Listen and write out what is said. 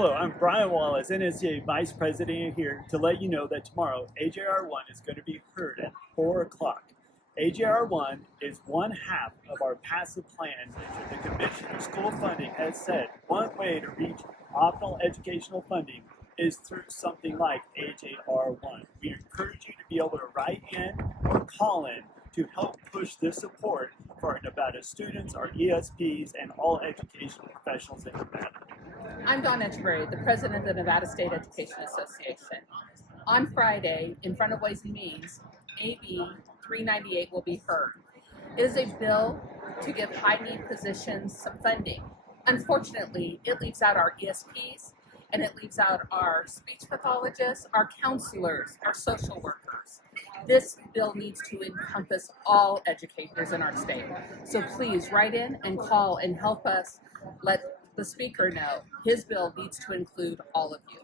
Hello, I'm Brian Wallace, NSEA Vice President here to let you know that tomorrow AJR1 is going to be heard at 4 o'clock. AJR1 is one half of our passive plans into the Commission for School Funding has said one way to reach optimal educational funding is through something like AJR1. We encourage you to be able to write in or call in to help push this support for our Nevada students, our ESPs, and all educational professionals in Nevada. I'm Dawn Etcheverry, the president of the Nevada State Education Association. On Friday, in front of Ways and Means, AB 398 will be heard. It is a bill to give high-need positions some funding. Unfortunately, it leaves out our ESPs, and it leaves out our speech pathologists, our counselors, our social workers. This bill needs to encompass all educators in our state. So please write in and call and help us let the speaker know his bill needs to include all of you.